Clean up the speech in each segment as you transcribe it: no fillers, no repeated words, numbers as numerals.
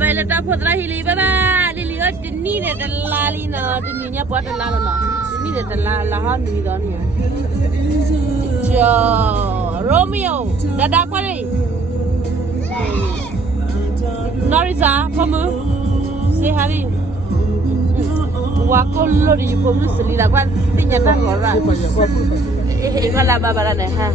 bay la ta potra hili baba lili o tinni de la li na tinni nya po la la no tinni de la ha ni do ni jo Romeo dada kwa ri Norisa pomu say hi wa ko lo ri pomu Celine la kwa tinya na ko ra e la baba la ne ha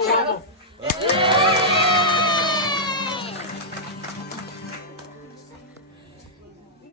Bravo.